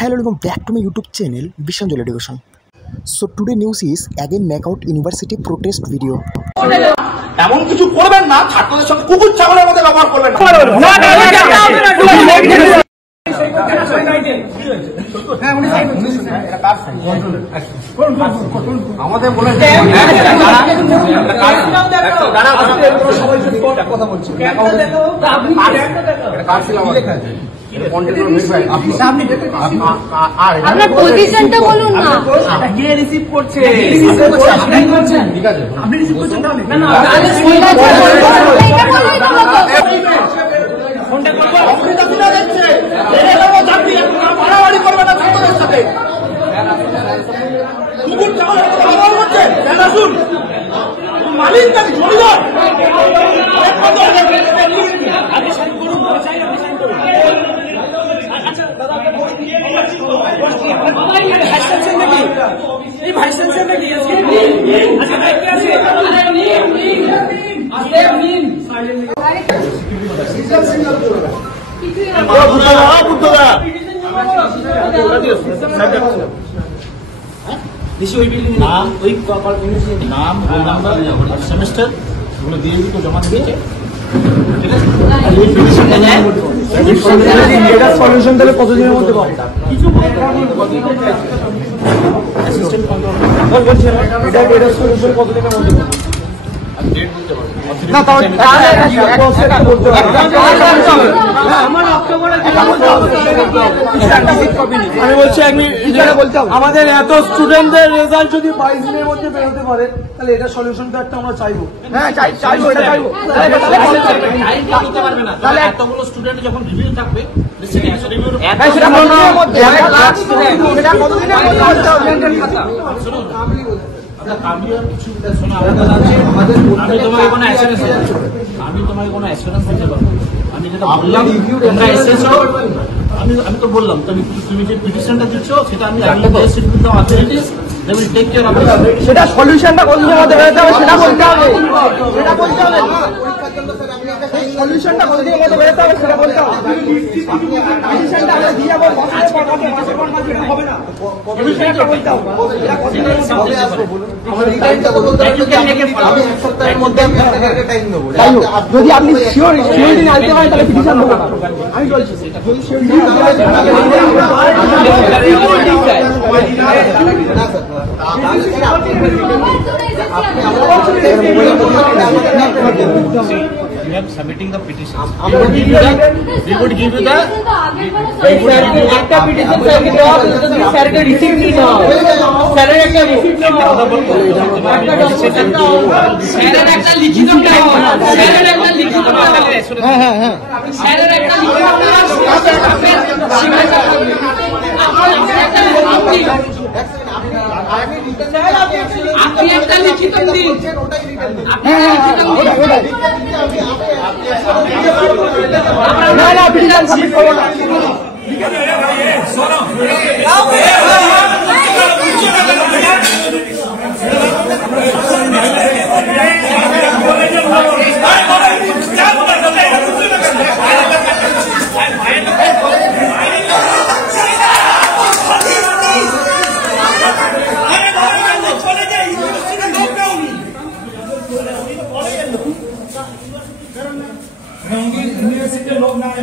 Hello, welcome back to my YouTube channel Vishanjol Education. So today news is again Knockout University protest video. এমন কিছু করবেন না ছাত্রদের সঙ্গে কুকুর ছাগলের মধ্যে ব্যবহার করবেন না। আমাদের বলে কথা বলছি আপনার পজিশনটা বলুন না। কে রিসিভ করছে? ঠিক আছে, আপনি রিসিভ করছেন তাহলে না না ফোনটা করব। আপনি তো বিনা দেখছে এর মধ্যে আপনি মারামারি করবেন না ছাত্রদের সাথে। কুকুর ছাগলের মতো ব্যবহার করছে। কেন শুন মালিক তাকে জমিদার আপনি সাইন করুন, চাই আপনি সাইন করুন। নাম সেমিস্টার ওগুলো দিয়ে তো জমা দিয়েছে। ঠিক আছে, এটা সলিউশন তাহলে কতদিনের মধ্যে পাবো? কিছু অ্যাসিস্ট্যান্ট কন্ট্রোল বলছে এটা সলিউশন কতদিনের মধ্যে পাবো? আমি ডেট বলতে পারবো না। তাও প্রসেসটা করতে হবে। আমার অক্টোবরে আমি বলছি আমাদের এত স্টুডেন্টদের রেজাল্ট যদি 22 দিনের মধ্যে বেরোতে পারে তাহলে এটা সলিউশনটা একটা আমরা চাইবো। হ্যাঁ চাইবো, এটা চাইবো। করতে পারবে না তাহলে এতগুলো স্টুডেন্ট যখন রিভিউ থাকবে সেটা কতদিনের মধ্যে সেটা কতদিনের মধ্যে হচ্ছে স্টুডেন্টের খাতা? শুনুন আমি তোমাকে কোনো অ্যাসুরেন্স দিতে পারবো। আমি যেটা বললাম তোমরা এসেছো, আমি তো বললাম তুমি যে পিটিশনটা দিচ্ছ সেটা আমি সেটা সলিউশনটা কতদিনের মধ্যে বেরোতে হবে সেটা বলতে হবে। সেটা বলতে হবে সলিউশনটা কতদিনের মধ্যে বেরোতে হবে সেটা বলতে হবে। পিটিশনটা আমরা দিয়ে যাবো হবে না, সলিউশনটা বলতে হবে। এটা কতদিনের মধ্যে হবে আসবে বলুন। আমি এক সপ্তাহের মধ্যে আমি আপনাকে টাইম দেবো। যদি আপনি সিওরিটি না দিতে পারেন তাহলে পিটিশন দেবো না। আমি বলছি যদি সিওরিটি না দিতে you have submitting the petition. We would give you the একটা petition সাইকে দেওয়া স্যারকে রিসিভ নিতে হবে। স্যারের একটা রিসিভ নেওয়া হবে। স্যারের একটা লিখিত দেওয়া হবে। স্যারের একটা লিখিত দেওয়া হবে। হ্যাঁ স্যারের একটা লিখিত দেওয়া হবে। আপনি একটা লিখিত দিন। না পিটিশন সাবমিট করো না। यूनिवर्सिटी लोग ना है